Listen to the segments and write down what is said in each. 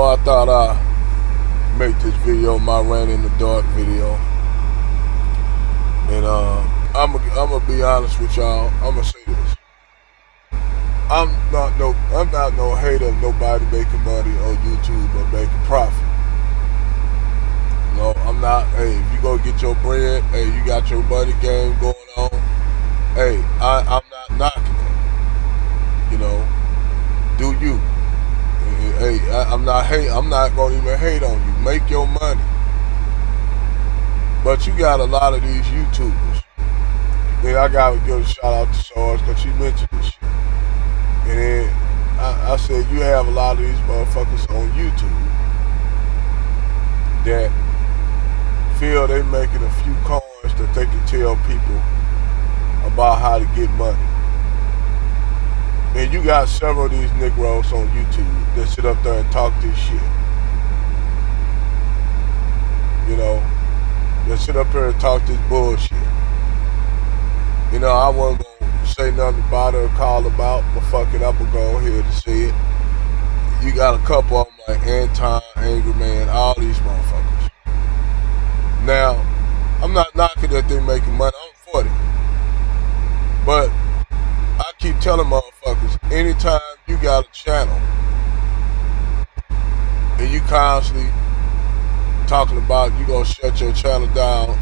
I thought I'd make this video my rant in the dark video. And I'm gonna be honest with y'all. I'm gonna say this. I'm not no hater of nobody making money on YouTube or making profit. No, I'm not. Hey, if you go get your bread, hey, you got your money game going on. Hey, I'm not knocking it. Do you? Hey, I'm not gonna even hate on you. Make your money. But you got a lot of these YouTubers. And I gotta give a shout out to Sarge because she mentioned this shit. And then I said you have a lot of these motherfuckers on YouTube that feel they making a few coins that they can tell people about how to get money. And you got several of these Negroes on YouTube that sit up there and talk this shit. That sit up here and talk this bullshit. I wasn't gonna say nothing about it or call about, but fuck it, I'm gonna go ahead and say it. You got a couple of them like Anton, Angry Man, all these motherfuckers. Now, I'm not knocking that they making money, I'm 40. But I keep telling motherfuckers, anytime you got a channel and you constantly talking about you gonna shut your channel down,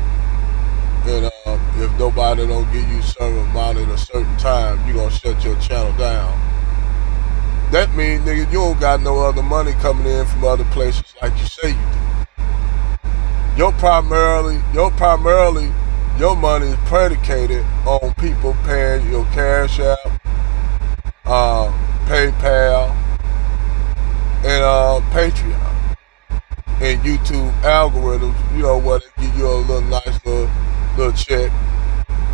and if nobody don't give you certain amount at a certain time, you gonna shut your channel down. That means, nigga, you don't got no other money coming in from other places like you say you do. Your money is predicated on people paying your Cash App, PayPal, and Patreon. And YouTube algorithms, what, they give you a little nice little check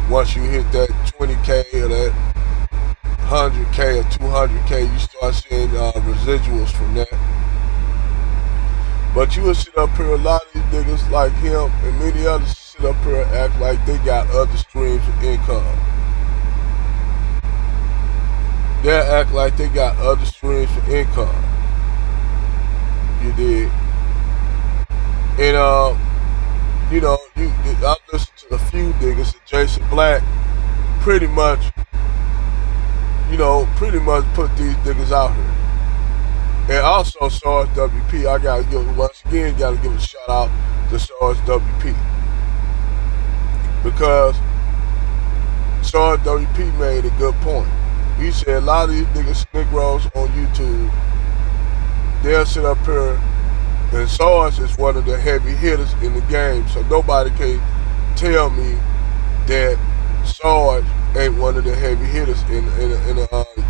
once you hit that 20K or that 100K or 200K, you start seeing residuals from that. But you will sit up here, a lot of these niggas like him and many others sit up here and act like they got other streams of income. They'll act like they got other streams of income. You dig? And I've listened to a few niggas, and Jason Black pretty much put these niggas out here. And also Sarge WP, I gotta give a shout out to Sarge WP. Because Sarge WP made a good point. He said a lot of these niggas, Negroes on YouTube, they'll sit up here, and Sarge is one of the heavy hitters in the game, so nobody can tell me that Sarge ain't one of the heavy hitters in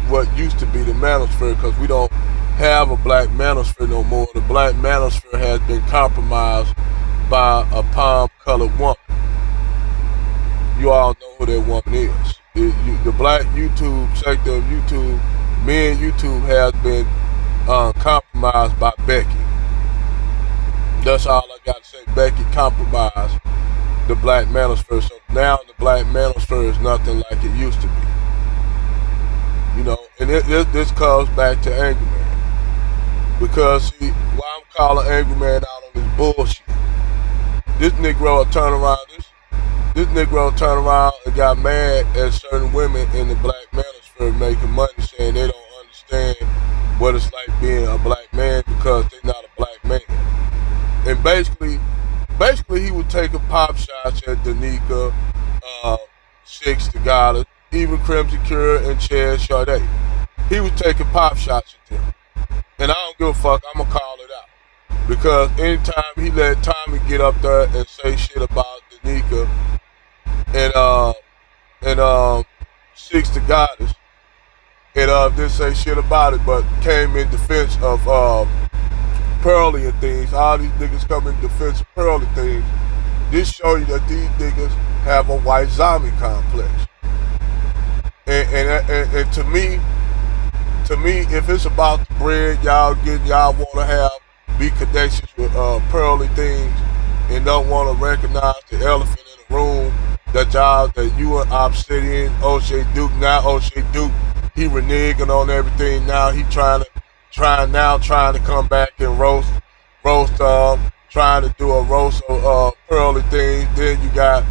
what used to be the manosphere, because we don't have a black manosphere no more. The black manosphere has been compromised by a palm-colored woman. You all know who that woman is. The black YouTube sector of YouTube, men YouTube, has been compromised by Becky. That's all I got to say. Becky compromised the black manosphere. So now the black manosphere is nothing like it used to be. And this comes back to Angry Man. Because, see, why I'm calling Angry Man out on this bullshit. This Negro turned around and got mad at certain women in the black manosphere making money, saying they don't understand what it's like being a black man because they're not a black man. And basically he was taking pop shots at Danica, Six the Goddess, even Crimson Cure and Chad Sade. He was taking pop shots at them. And I don't give a fuck, I'm gonna call it out. Because anytime he let Tommy get up there and say shit about Danica and Six the Goddess, and didn't say shit about it, but came in defense of Pearly and things. All these niggas come in defense of Pearly things. This show you that these niggas have a white zombie complex. And to me, if it's about the bread y'all want to be connections with Pearly things, and don't want to recognize the elephant in the room that you and Obsidian, O'Shea Duke, he reneging on everything. Now he trying trying to come back and roast trying to do a roast of pearly things. Then you got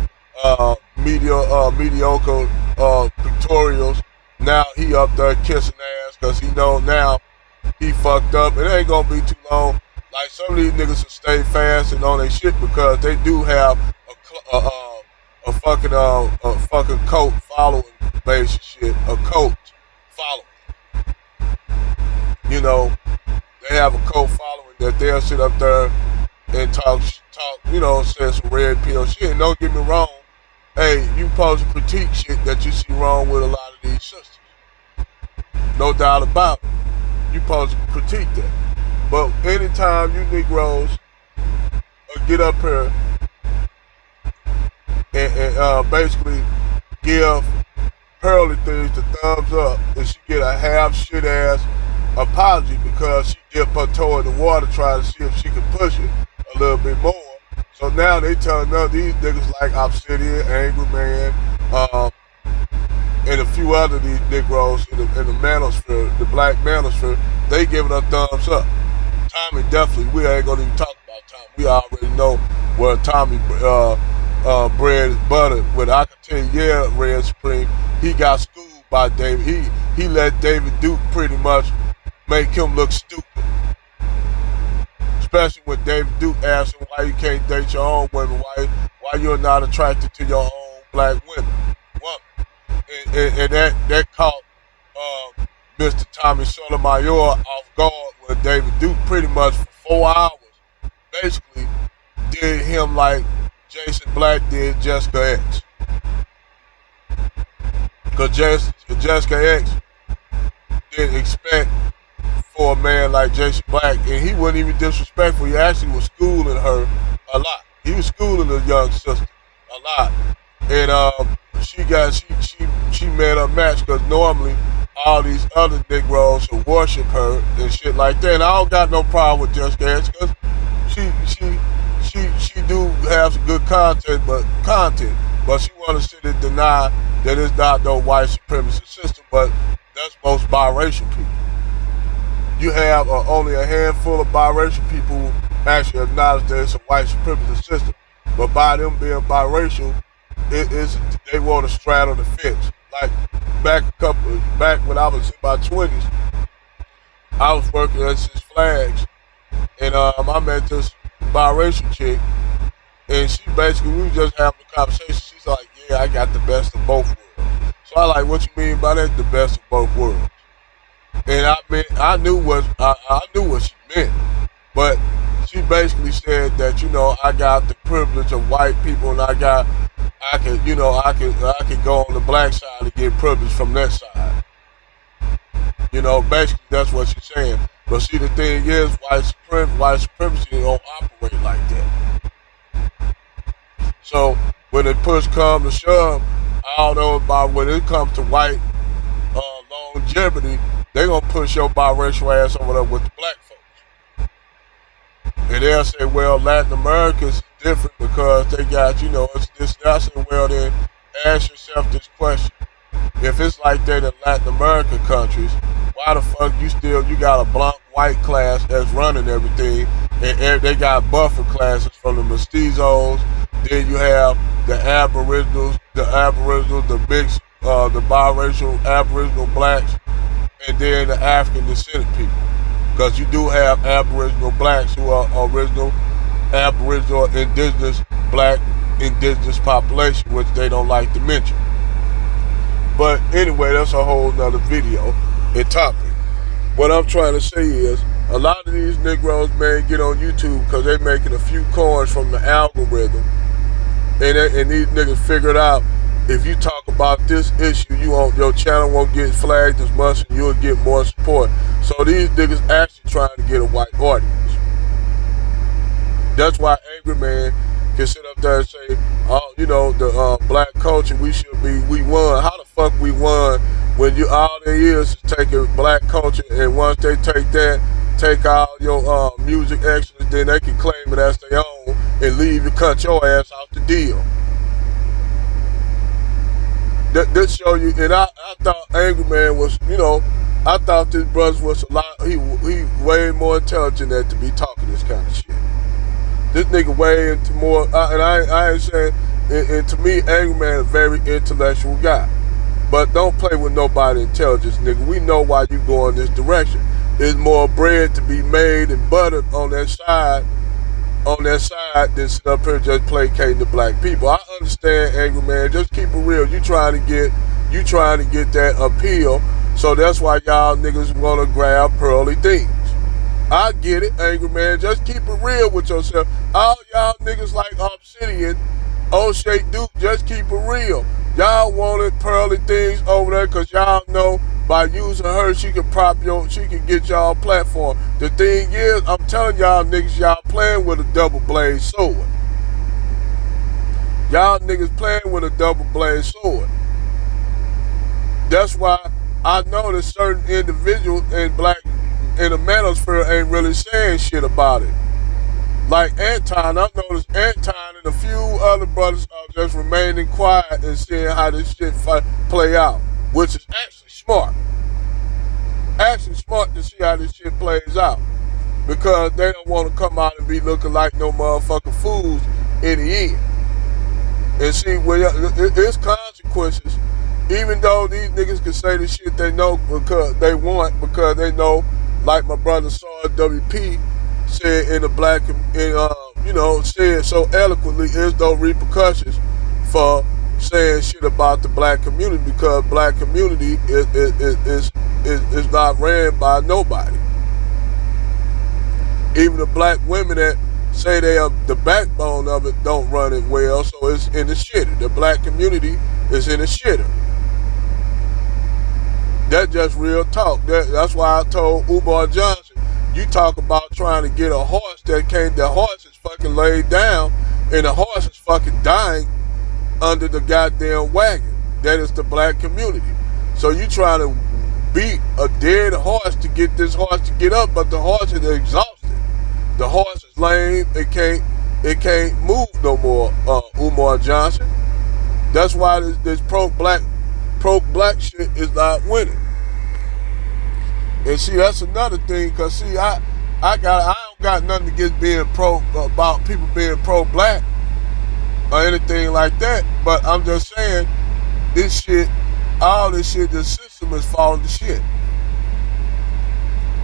mediocre pictorials. Now he up there kissing ass because he know now he fucked up. It ain't gonna be too long. Like some of these niggas will stay fast and on their shit because they do have a fucking cult following base shit. A cult following. You know, they have a cult following that they'll sit up there and talk, say some red pill shit. And don't get me wrong, hey, you supposed to critique shit that you see wrong with a lot of these sisters. No doubt about it. You supposed to critique that. But anytime you Negroes get up here and basically give Pearly Things the thumbs up, and she get a half shit ass apology because she dipped her toe in the water trying to see if she could push it a little bit more. So now they telling these niggas like Obsidian, Angry Man, and a few other these Negroes in the manosphere, the black manosphere, they giving her thumbs up. Tommy definitely, we ain't gonna even talk about Tommy. We already know where Tommy bread is buttered. But I can tell you, yeah, Red Supreme, he got schooled by David. He let David Duke pretty much make him look stupid. Especially when David Duke asked him why you can't date your own women, why you're not attracted to your own black women. And that caught Mr. Tommy Sotomayor off guard when David Duke pretty much for 4 hours basically did him like Jason Black did Jessica X. Because Jessica X didn't expect for a man like Jason Black, and he wasn't even disrespectful. He actually was schooling her a lot. He was schooling the young sister a lot. And she made her match because normally all these other Negroes who worship her and shit like that. And I don't got no problem with Jessica X because she do have some good content, but she want to sit and deny that it's not no white supremacist system, but that's most biracial people. You have only a handful of biracial people who actually acknowledge that it's a white supremacist system, but by them being biracial, they want to straddle the fence. Like back when I was in my 20s, I was working at Six Flags, and I met this biracial chick, and she basically, we were just having a conversation. She's like, yeah, I got the best of both worlds. So I like, what you mean by that, the best of both worlds? And I knew what she meant, but she basically said that, I got the privilege of white people, and I could go on the black side and get privilege from that side. Basically that's what she's saying. But see, the thing is, white supremacy don't operate like that. So when it push come to shove, I don't know about when it comes to white longevity, they gonna push your biracial ass over there with the black folks. And they'll say, well, Latin America's different because they got, it's this. I say, well, then ask yourself this question. If it's like that in Latin American countries, why the fuck you got a blank white class that's running everything, and they got buffer classes from the mestizos, then you have the aboriginals, the mixed, the biracial aboriginal blacks, and then the African descendant people. Because you do have aboriginal blacks who are original aboriginal indigenous black indigenous population, which they don't like to mention. But anyway, that's a whole nother video and topic. What I'm trying to say is, a lot of these Negroes, man, get on YouTube because they're making a few coins from the algorithm, and these niggas figured out, if you talk about this issue, your channel won't get flagged as much and you'll get more support. So these niggas actually trying to get a white audience. That's why Angry Man can sit up there and say, the black culture, we won. How the fuck we won when all there is taking black culture, and once they take all your music extras, then they can claim it as their own and leave you, cut your ass out the deal. This show you, and I thought Angry Man was, I thought this brother was a lot. He way more intelligent than to be talking this kind of shit. This nigga way into more, and I ain't saying. And to me, Angry Man is a very intellectual guy. But don't play with nobody intelligence, nigga. We know why you go in this direction. There's more bread to be made and buttered on that side than sit up here just placating the black people. I understand, Angry Man. Just keep it real. You trying to get that appeal. So that's why y'all niggas wanna grab pearly things. I get it, Angry Man. Just keep it real with yourself. All y'all niggas like Obsidian, O'Shea Duke, just keep it real. Y'all wanted pearly things over there because y'all know by using her, she can get y'all platform. The thing is, I'm telling y'all niggas, y'all playing with a double blade sword. Y'all niggas playing with a double blade sword. That's why I know that certain individuals in the manosphere ain't really saying shit about it. Like Anton, I've noticed Anton and a few other brothers are just remaining quiet and seeing how this shit play out, which is actually smart. Actually smart to see how this shit plays out, because they don't want to come out and be looking like no motherfucking fools in the end. And see, it's consequences. Even though these niggas can say the shit they know because they know, like my brother Saw WP said in the said so eloquently, there's no repercussions for saying shit about the black community, because black community is not ran by nobody. Even the black women that say they are the backbone of it don't run it well, so it's in the shitter. The black community is in the shitter. That's just real talk. That's why I told Umar Johnson, you talk about trying to get a horse the horse is fucking laid down and the horse is fucking dying under the goddamn wagon. That is the black community. So you trying to beat a dead horse to get this horse to get up, but the horse is exhausted. The horse is lame. It can't move no more, Umar Johnson. That's why this pro-black shit is not winning. And see, that's another thing, cause see, I don't got nothing against being about people being pro-black or anything like that. But I'm just saying, all this shit, the system is falling to shit.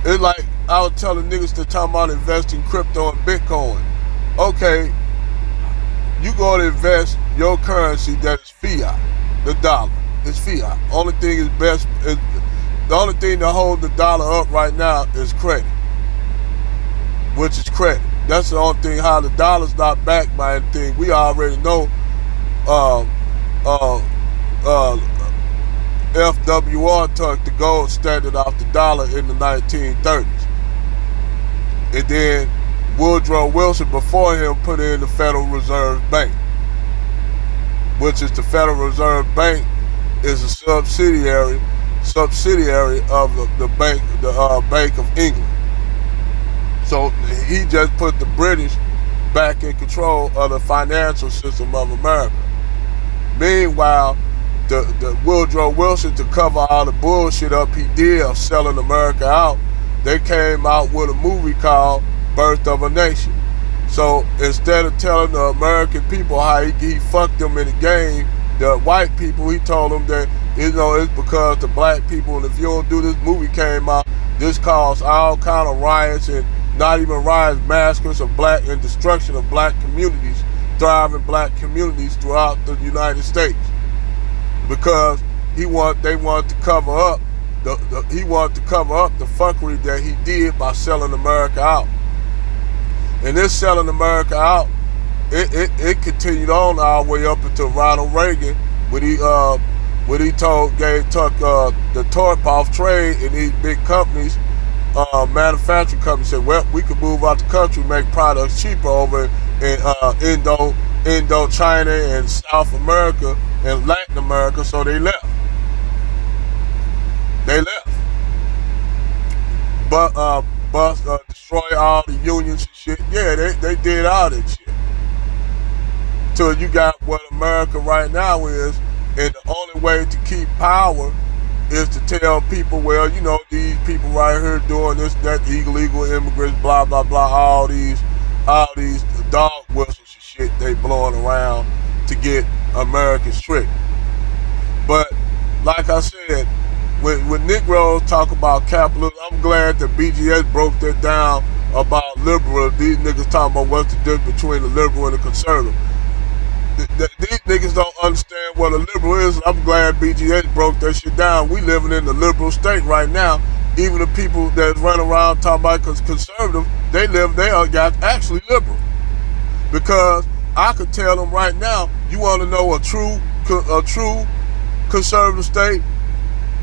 It's like I was telling niggas to talk about investing crypto and Bitcoin. Okay, you gonna invest your currency that is fiat, the dollar. It's fiat. Only thing the only thing that holds the dollar up right now is credit, which is credit. That's the only thing. How the dollar's not backed by anything. We already know. FWR took the gold standard off the dollar in the 1930s, and then Woodrow Wilson before him put in the Federal Reserve Bank, which is the Federal Reserve Bank is a subsidiary of the Bank of England. So he just put the British back in control of the financial system of America. Meanwhile, the Woodrow Wilson, to cover all the bullshit up he did of selling America out, they came out with a movie called Birth of a Nation. So instead of telling the American people how he fucked them in the game, the white people, he told them that, it's because the black people, and if you don't do this movie came out, this caused all kind of riots, and not even riots, massacres of black and destruction of black communities, thriving black communities throughout the United States. Because they wanted to cover up the fuckery that he did by selling America out. And this selling America out, it continued on all the way up until Ronald Reagan, when he took the torp off trade, and these big companies, manufacturing companies said, well, we could move out the country, make products cheaper over in Indochina and South America and Latin America, so they left. But destroy all the unions and shit. Yeah, they did all that shit. You got what America right now is, and the only way to keep power is to tell people, well, you know, these people right here doing this, that, illegal immigrants, blah blah blah, all these dog whistles and shit they blowing around to get Americans tricked. But like I said, when Negroes talk about capitalism, I'm glad that BGS broke that down about liberal. These niggas talking about what's the difference between the liberal and the conservative. These niggas don't understand what a liberal is. I'm glad BGS broke that shit down. We living in the liberal state right now. Even the people that run around talking about conservative, they are actually liberal. Because I could tell them right now, you want to know a true conservative state?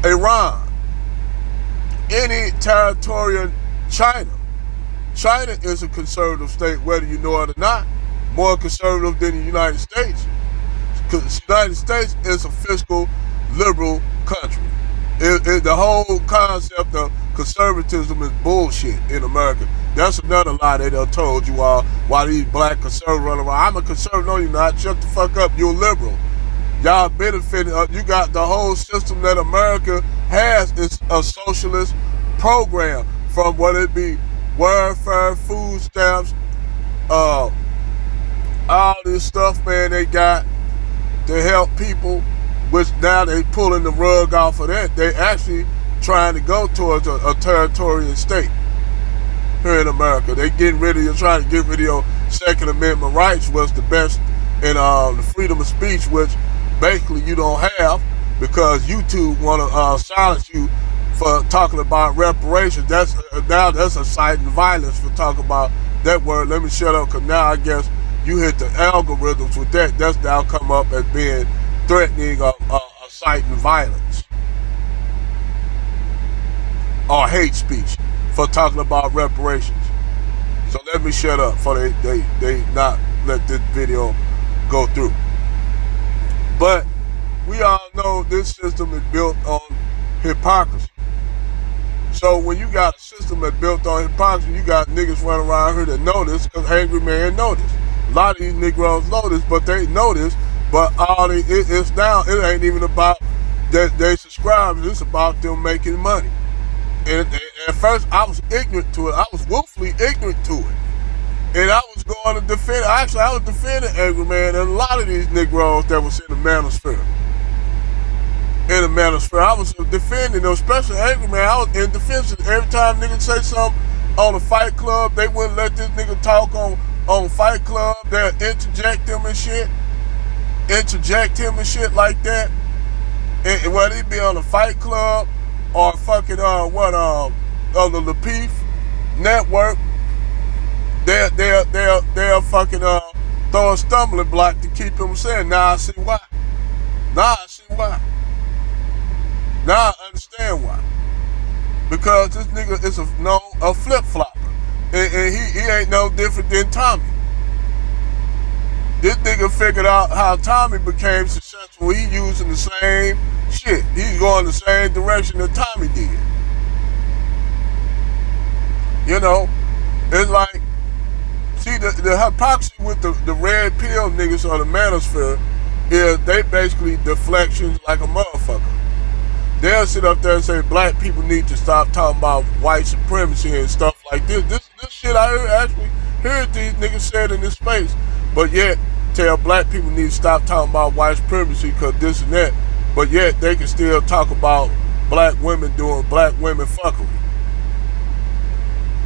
Iran. Any territory in China. China is a conservative state, whether you know it or not. More conservative than the United States. Because the United States is a fiscal liberal country. The whole concept of conservatism is bullshit in America. That's another lie they done told you all why these black conservatives run around. I'm a conservative. No, you're not. Shut the fuck up. You're liberal. Y'all benefiting. You got the whole system that America has is a socialist program, from whether it be welfare, food stamps, all this stuff, man, they got to help people, which now they pulling the rug off of that. They actually trying to go towards a territorial state here in America. They trying to get rid of your Second Amendment rights, was the best in the freedom of speech, which basically you don't have, because YouTube want to silence you for talking about reparations. That's inciting violence for talking about that word. Let me shut up, because now I guess you hit the algorithms with that. That's now come up as being threatening or inciting violence or hate speech for talking about reparations. So let me shut up for they not let this video go through. But we all know this system is built on hypocrisy. So when you got a system that's built on hypocrisy, you got niggas running around here that know this, because Angry Man know this. A lot of these Negroes know this, but they know this. But it's now, it ain't even about that they subscribe. It's about them making money. And at first, I was ignorant to it. I was willfully ignorant to it. And I was going to defend, actually, I was defending Angry Man and a lot of these Negroes that was in the manosphere. In the manosphere, I was defending them, especially Angry Man. I was in defense. Every time niggas say something on the Fight Club, they wouldn't let this nigga talk on Fight Club. They'll interject him and shit. Interject him and shit like that. And whether he be on the Fight Club or fucking on the Lapeef network, they'll fucking throw a stumbling block to keep him saying, nah, I see why. Nah, I see why. Now I understand why. Because this nigga is a flip-flopper. And he ain't no different than Tommy. This nigga figured out how Tommy became successful. He using the same shit. He's going the same direction that Tommy did. You know, it's like, see, the hypocrisy with the red pill niggas on the manosphere is they basically deflections like a motherfucker. They'll sit up there and say black people need to stop talking about white supremacy and stuff like this. This shit I heard these niggas said in this space, but yet tell black people need to stop talking about white supremacy because this and that, but yet they can still talk about black women doing black women fuckery.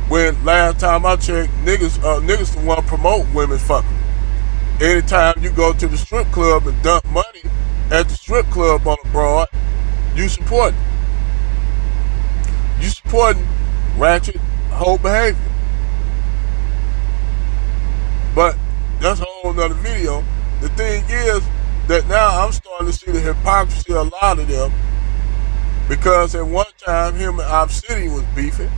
When last time I checked, niggas want to promote women's fuckery. Anytime you go to the strip club and dump money at the strip club on the broad, you supporting ratchet whole behavior. But that's a whole nother video. The thing is that now I'm starting to see the hypocrisy of a lot of them, because at one time him and Obsidian was beefing.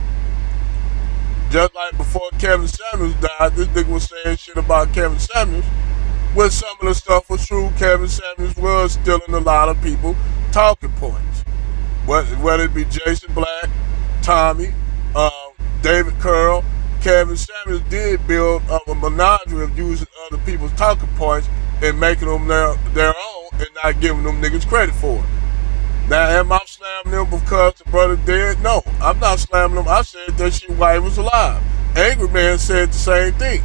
Just like before Kevin Samuels died, this nigga was saying shit about Kevin Samuels, when some of the stuff was true. Kevin Samuels was stealing a lot of people talking points. Whether it be Jason Black, Tommy, David Curl, Kevin Samuels did build a menagerie of using other people's talking points and making them their own and not giving them niggas credit for it. Now, am I slamming them because the brother dead. No, I'm not slamming them. I said that shit while he was alive. Angry Man said the same thing.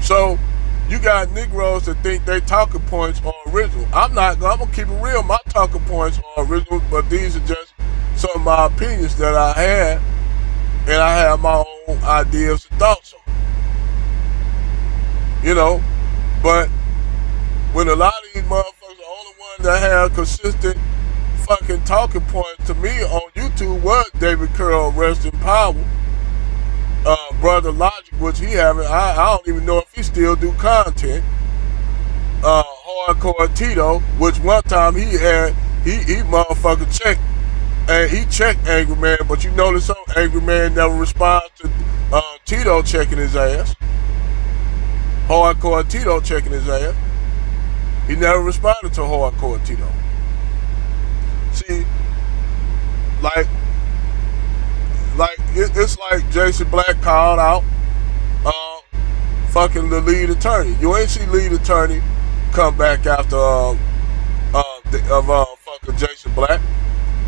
So you got Negroes that think their talking points are original. I'm gonna keep it real. My talking points are original, but these are just some of my opinions that I had, and I have my own ideas and thoughts on. You know, but when a lot of these motherfuckers, the only one that have consistent fucking talking points to me on YouTube was David Curl, rest in power. Brother Logic, which he haven't, I don't even know if he still do content. Hardcore Tito, which one time he motherfucker checked, and he checked Angry Man, but you notice some Angry Man never responds to Tito checking his ass. Hardcore Tito checking his ass. He never responded to Hardcore Tito. See, it's like Jason Black called out fucking the lead attorney. You ain't see lead attorney come back after fucking Jason Black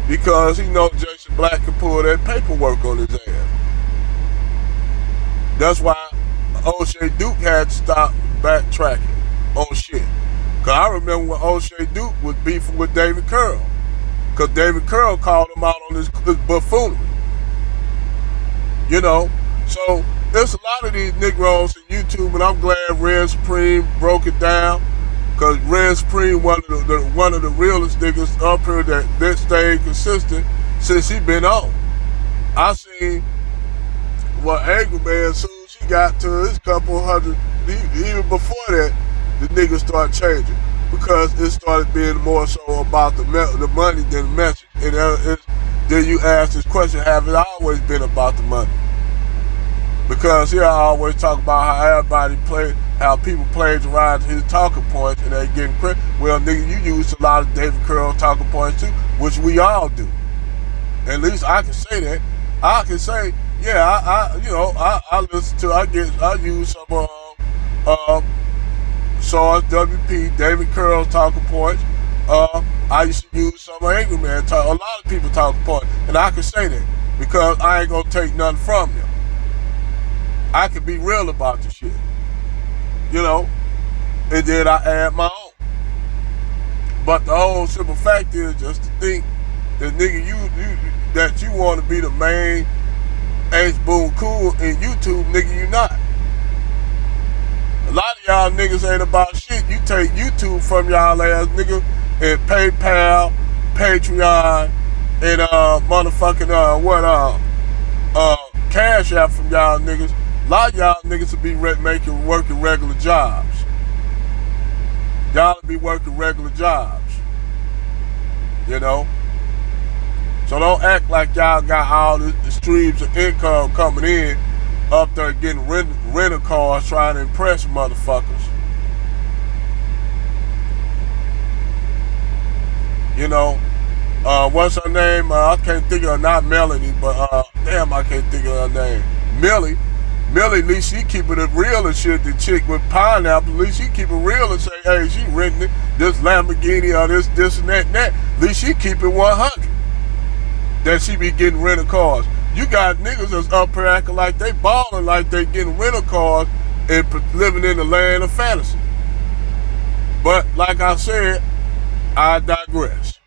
because he knows Jason Black can pull that paperwork on his ass. That's why O'Shea Duke had to stop backtracking on shit. Cause I remember when O'Shea Duke was beefing with David Curl. Cause David Curl called him out on his buffoonery. You know, so there's a lot of these Negroes on YouTube, and I'm glad Red Supreme broke it down, cause Red Supreme one of the realest niggas up here that stayed consistent since he been on. I seen what Angry Man, as soon as he got to his couple hundred, even before that, the niggas started changing because it started being more so about the money than the message. And then you ask this question: have it always been about the money? Because here I always talk about how people plagiarize his talking points and they getting credit. Well, nigga, you use a lot of David Curl talking points too, which we all do. At least I can say that. I can say, yeah, I listen to, I use some Sarge WP, David Curl's talking points. I used to use some of Angry Man a lot of people talking points, and I can say that because I ain't gonna take nothing from them. I can be real about the shit, you know, and then I add my own. But the whole simple fact is just to think that nigga, that you want to be the main Ace Boon Cool in YouTube, nigga, you not. A lot of y'all niggas ain't about shit. You take YouTube from y'all ass nigga and PayPal, Patreon, and motherfucking Cash App from y'all niggas. A lot of y'all niggas will be working regular jobs. Y'all will be working regular jobs. You know? So don't act like y'all got all the streams of income coming in up there getting rental cars trying to impress motherfuckers. You know? What's her name? I can't think of her, not Melanie, but damn, I can't think of her name. Millie, at least she keeping it real and shit. The chick with Pineapple, at least she keep it real and say, hey, she renting it, this Lamborghini or this and that and that. At least she keep it 100. That she be getting rental cars. You got niggas that's up here acting like they balling, like they getting rental cars and living in the land of fantasy. But like I said, I digress.